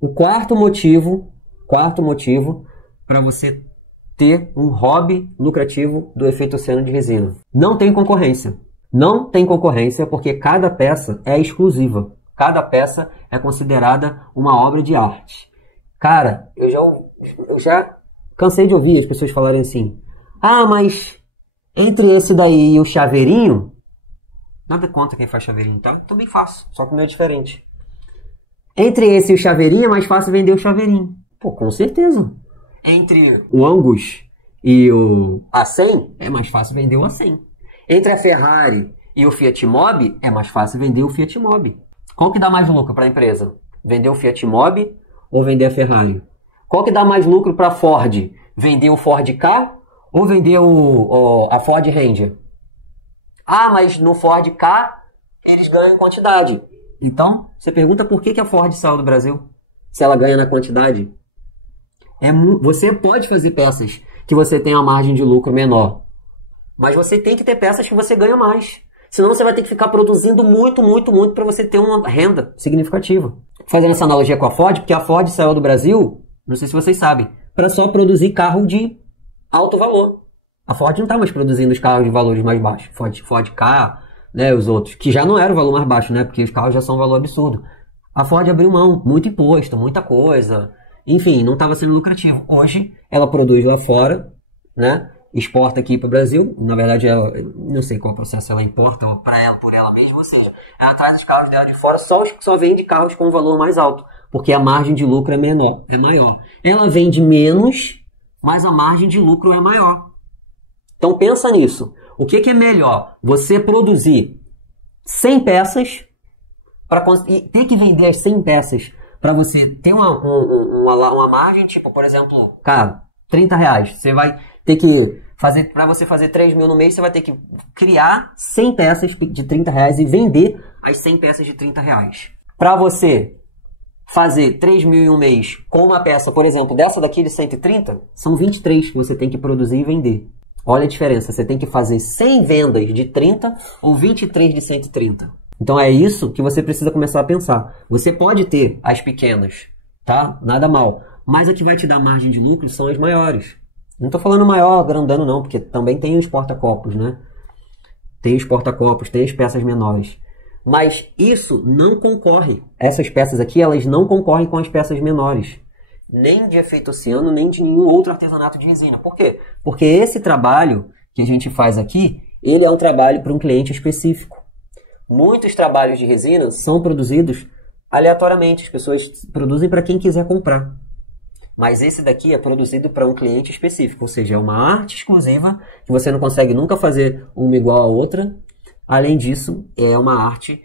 O quarto motivo para você ter um hobby lucrativo do efeito oceano de resina. Não tem concorrência. Não tem concorrência porque cada peça é exclusiva. Cada peça é considerada uma obra de arte. Cara, eu já cansei de ouvir as pessoas falarem assim: ah, mas entre esse daí e o chaveirinho, nada contra quem faz chaveirinho, tá? Também faço, só que o meu é diferente. Entre esse e o chaveirinho é mais fácil vender o chaveirinho. Pô, com certeza. Entre o Angus e o A100 é mais fácil vender o A100. Entre a Ferrari e o Fiat Mobi é mais fácil vender o Fiat Mobi. Qual que dá mais lucro para a empresa? Vender o Fiat Mobi ou vender a Ferrari? Qual que dá mais lucro para a Ford? Vender o Ford Ka ou vender a Ford Ranger? Ah, mas no Ford Ka eles ganham em quantidade. Então, você pergunta por que a Ford saiu do Brasil? Se ela ganha na quantidade. Você pode fazer peças que você tem uma margem de lucro menor. Mas você tem que ter peças que você ganha mais. Senão você vai ter que ficar produzindo muito para você ter uma renda significativa. Fazendo essa analogia com a Ford, porque a Ford saiu do Brasil, não sei se vocês sabem, para só produzir carro de alto valor. A Ford não está mais produzindo os carros de valores mais baixos. Ford Ka, né, os outros, que já não era o valor mais baixo, né, porque os carros já são um valor absurdo. A Ford abriu mão, muito imposto, muita coisa. Enfim, não estava sendo lucrativo. Hoje, ela produz lá fora, né? Exporta aqui para o Brasil. Na verdade, ela, não sei qual processo ela importa para ela, por ela mesma. Ou seja, ela traz os carros dela de fora, só vende carros com valor mais alto. Porque a margem de lucro é maior. Ela vende menos, mas a margem de lucro é maior. Então pensa nisso. O que é melhor? Você produzir 100 peças, e ter que vender as 100 peças para você ter uma margem, tipo, por exemplo, cara, R$30. Você vai ter que fazer, para você fazer 3 mil no mês, você vai ter que criar 100 peças de R$30 e vender as 100 peças de R$30. Para você fazer 3 mil em um mês com uma peça, por exemplo, dessa daqui de 130, são 23 que você tem que produzir e vender. Olha a diferença, você tem que fazer 100 vendas de 30 ou 23 de 130. Então é isso que você precisa começar a pensar. Você pode ter as pequenas, tá? Nada mal. Mas a que vai te dar margem de lucro são as maiores. Não estou falando maior, grandano não, porque também tem os porta-copos, né? Tem os porta-copos, tem as peças menores. Mas isso não concorre. Essas peças aqui, elas não concorrem com as peças menores. Nem de efeito oceano, nem de nenhum outro artesanato de resina. Por quê? Porque esse trabalho que a gente faz aqui, ele é um trabalho para um cliente específico. Muitos trabalhos de resina são produzidos aleatoriamente. As pessoas produzem para quem quiser comprar. Mas esse daqui é produzido para um cliente específico. Ou seja, é uma arte exclusiva que você não consegue nunca fazer uma igual a outra. Além disso, é uma arte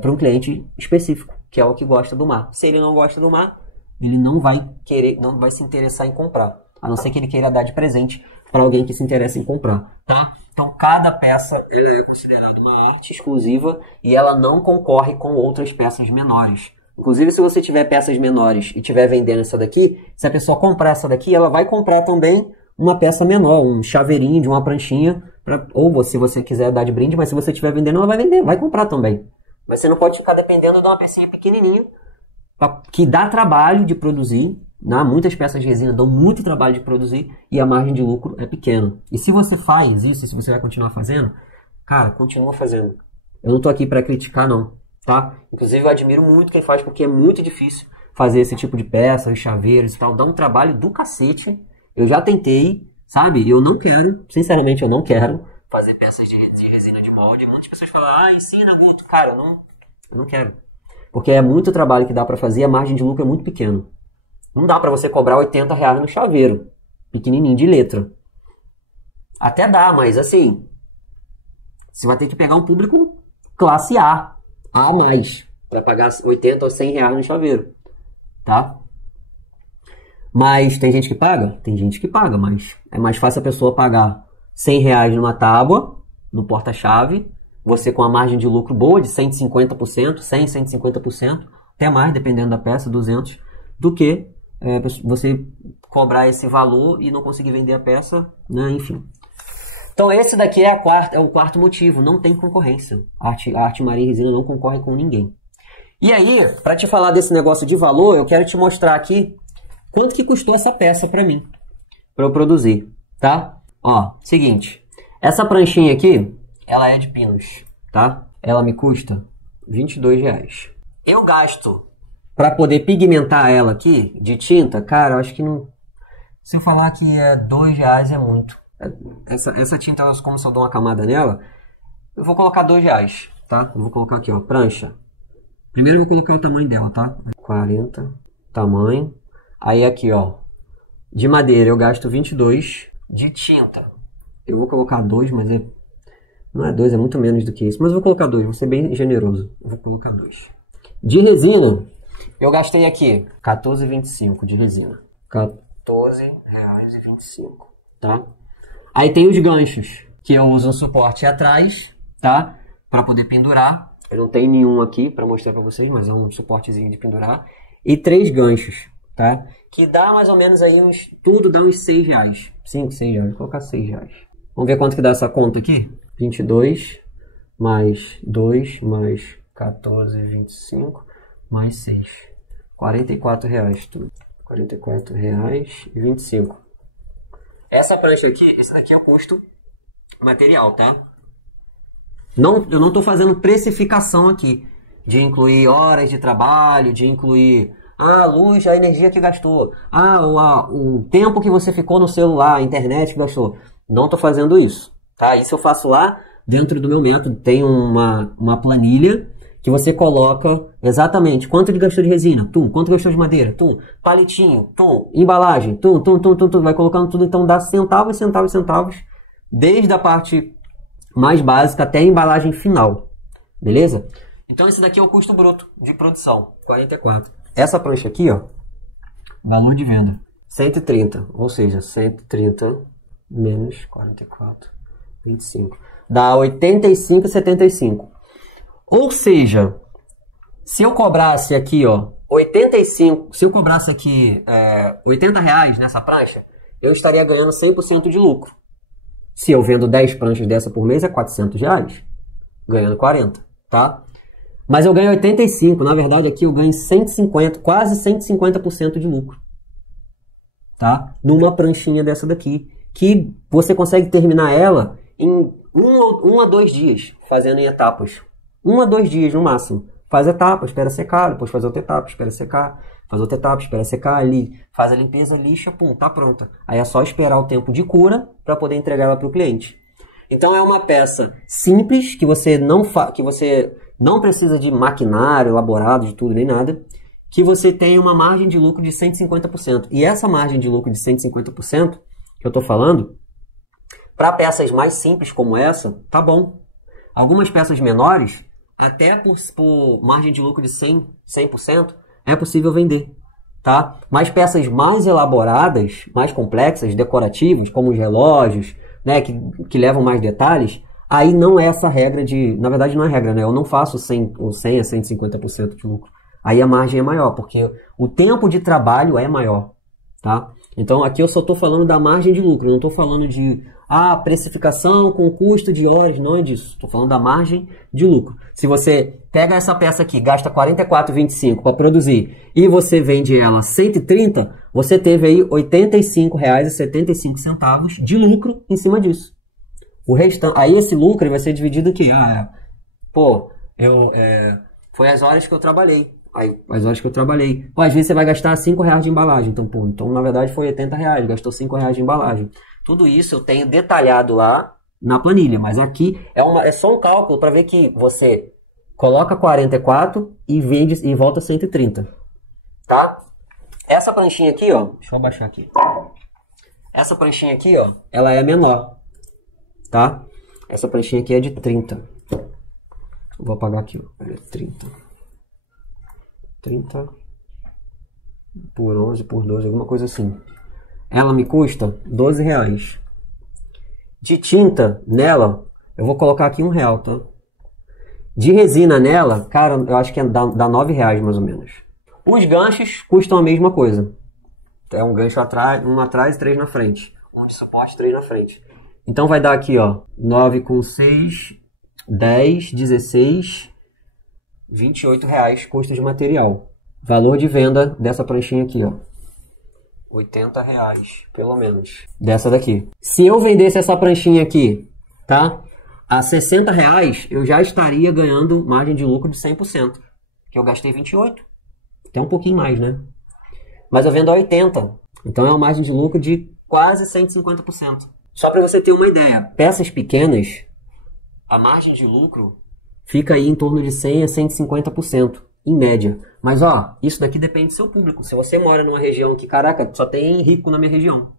para um cliente específico, que é o que gosta do mar. Se ele não gosta do mar, ele não vai se interessar em comprar. A não ser que ele queira dar de presente para alguém que se interessa em comprar. Tá? Então, cada peça ela é considerada uma arte exclusiva e ela não concorre com outras peças menores. Inclusive, se você tiver peças menores e estiver vendendo essa daqui, se a pessoa comprar essa daqui, ela vai comprar também uma peça menor, um chaveirinho de uma pranchinha, ou se você quiser dar de brinde, mas se você estiver vendendo, ela vai vender, vai comprar também. Mas você não pode ficar dependendo de uma pecinha pequenininha, que dá trabalho de produzir, né? Muitas peças de resina dão muito trabalho de produzir e a margem de lucro é pequena. E se você faz isso, se você vai continuar fazendo, cara, continua fazendo. Eu não estou aqui para criticar, não. Tá? Inclusive, eu admiro muito quem faz, porque é muito difícil fazer esse tipo de peça, os chaveiros e tal. Dá um trabalho do cacete. Eu já tentei, sabe? Eu não quero, sinceramente, eu não quero fazer peças de resina de molde. Muitas pessoas falam, ensina, Guto. Cara, eu não quero. Porque é muito trabalho que dá pra fazer e a margem de lucro é muito pequena. Não dá pra você cobrar R$80 no chaveiro. Pequenininho, de letra. Até dá, mas assim, você vai ter que pegar um público classe A mais, para pagar 80 ou 100 reais no chaveiro, tá? Mas tem gente que paga? Tem gente que paga, mas é mais fácil a pessoa pagar 100 reais numa tábua, no porta-chave, você com a margem de lucro boa de 150%, 100, 150%, até mais, dependendo da peça, 200, do que você cobrar esse valor e não conseguir vender a peça, né? Enfim. Então esse daqui é o quarto motivo, não tem concorrência. A arte maria e resina não concorre com ninguém. E aí, para te falar desse negócio de valor, eu quero te mostrar aqui quanto que custou essa peça para mim, para eu produzir, tá? Ó, seguinte, essa pranchinha aqui, ela é de pinos, tá? Ela me custa R$22. Eu gasto para poder pigmentar ela aqui de tinta, cara, eu acho que não... Se eu falar que é R$2 é muito. Essa tinta, como se eu dou uma camada nela, eu vou colocar R$2, tá? Eu vou colocar aqui, ó, prancha. Primeiro eu vou colocar o tamanho dela, tá? 40, tamanho. Aí aqui, ó, de madeira eu gasto 22. De tinta, eu vou colocar 2, mas não é 2, é muito menos do que isso. Mas eu vou colocar 2, vou ser bem generoso. Eu vou colocar 2. De resina, eu gastei aqui R$14,25 de resina. R$14,25, tá? Aí tem os ganchos, que eu uso um suporte atrás, tá? Para poder pendurar. Eu não tenho nenhum aqui para mostrar para vocês, mas é um suportezinho de pendurar. E 3 ganchos, tá? Que dá mais ou menos aí tudo dá uns R$6. 5, 6 reais. Vou colocar R$6. Vamos ver quanto que dá essa conta aqui? 22 mais 2 mais 14,25 mais 6. R$44 tudo. R$44,25. Essa prancha aqui, esse daqui é o custo material, tá? Não, eu não estou fazendo precificação aqui, de incluir horas de trabalho, de incluir a luz, a energia que gastou, o tempo que você ficou no celular, a internet que gastou. Não estou fazendo isso, tá? Isso eu faço lá dentro do meu método. Tem uma planilha que você coloca exatamente quanto ele gastou de resina, quanto gastou de madeira, palitinho, embalagem, vai colocando tudo, então dá centavos, centavos, centavos, desde a parte mais básica até a embalagem final, beleza? Então esse daqui é o custo bruto de produção, 44. Essa prancha aqui, ó, valor de venda, 130, ou seja, 130 menos 44, 25, dá 85,75. Ou seja, se eu cobrasse aqui, ó, 85, se eu cobrasse aqui R$80 nessa prancha, eu estaria ganhando 100% de lucro. Se eu vendo 10 pranchas dessa por mês, é R$400, ganhando 40, tá? Mas eu ganho 85, na verdade aqui eu ganho 150, quase 150% de lucro, tá? Numa pranchinha dessa daqui, que você consegue terminar ela em 1 a 2 dias, fazendo em etapas. 1 a 2 dias no máximo. Faz etapa, espera secar, depois faz outra etapa, espera secar, faz outra etapa, espera secar, ali, faz a limpeza, lixa, pum, tá pronta. Aí é só esperar o tempo de cura para poder entregar ela para o cliente. Então é uma peça simples, que você não precisa de maquinário elaborado, de tudo, nem nada, que você tem uma margem de lucro de 150%. E essa margem de lucro de 150% que eu estou falando, para peças mais simples como essa, tá bom. Algumas peças menores, até por margem de lucro de 100%, é possível vender, tá? Mas peças mais elaboradas, mais complexas, decorativas, como os relógios, né, que levam mais detalhes, aí não é essa regra de... Na verdade não é regra, né? Eu não faço 100 a 150% de lucro. Aí a margem é maior, porque o tempo de trabalho é maior, tá? Então aqui eu só estou falando da margem de lucro, eu não estou falando de precificação com custo de horas, não é disso. Estou falando da margem de lucro. Se você pega essa peça aqui, gasta R$ 44,25 para produzir e você vende ela 130, você teve aí R$ 85,75 de lucro em cima disso. O restante, aí esse lucro vai ser dividido aqui. Foi as horas que eu trabalhei. Aí, as horas que eu trabalhei. Pô, às vezes você vai gastar R$5 de embalagem. Então na verdade foi R$80, gastou R$5 de embalagem. Tudo isso eu tenho detalhado lá na planilha, mas aqui é só um cálculo para ver que você coloca 44 e vende e volta 130, tá? Essa pranchinha aqui, ó, deixa eu abaixar aqui. Essa pranchinha aqui, ó, ela é menor, tá? Essa pranchinha aqui é de 30. Vou apagar aqui, ó, ela é 30 por 11, por 12, alguma coisa assim. Ela me custa R$12. De tinta nela, eu vou colocar aqui R$1, tá? De resina nela, cara, eu acho que dá R$9 mais ou menos. Os ganchos custam a mesma coisa. É um gancho atrás, um atrás e 3 na frente. Um de suporte, 3 na frente. Então vai dar aqui, ó, 9 com 6, 10, 16, R$ 28,00 custo de material. Valor de venda dessa pranchinha aqui, ó. R$ 80,00, pelo menos. Dessa daqui. Se eu vendesse essa pranchinha aqui, tá? A R$ 60,00, eu já estaria ganhando margem de lucro de 100%. Que eu gastei 28. Até um pouquinho mais, né? Mas eu vendo a 80. Então é uma margem de lucro de quase 150%. Só para você ter uma ideia. Peças pequenas, a margem de lucro fica aí em torno de 100 a 150%, em média. Mas, ó, isso daqui depende do seu público. Se você mora numa região que, caraca, só tem rico na minha região.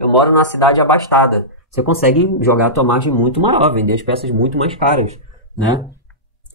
Eu moro numa cidade abastada. Você consegue jogar a tua margem muito maior, vender as peças muito mais caras, né?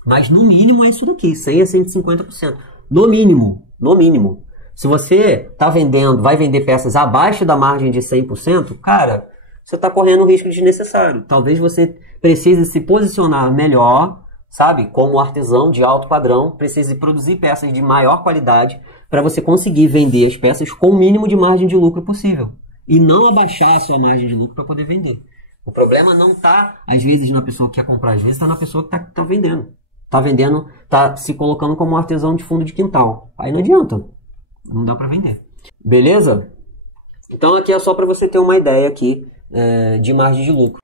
Mas, no mínimo, é isso daqui, 100 a 150%. No mínimo, no mínimo. Se você tá vendendo, vai vender peças abaixo da margem de 100%, cara, você está correndo um risco desnecessário. Talvez você precise se posicionar melhor, sabe? Como artesão de alto padrão, precise produzir peças de maior qualidade para você conseguir vender as peças com o mínimo de margem de lucro possível. E não abaixar a sua margem de lucro para poder vender. O problema não está, às vezes, na pessoa que quer comprar, às vezes está na pessoa que está vendendo. Está vendendo, está se colocando como um artesão de fundo de quintal. Aí não adianta. Não dá para vender. Beleza? Então aqui é só para você ter uma ideia aqui de margem de lucro.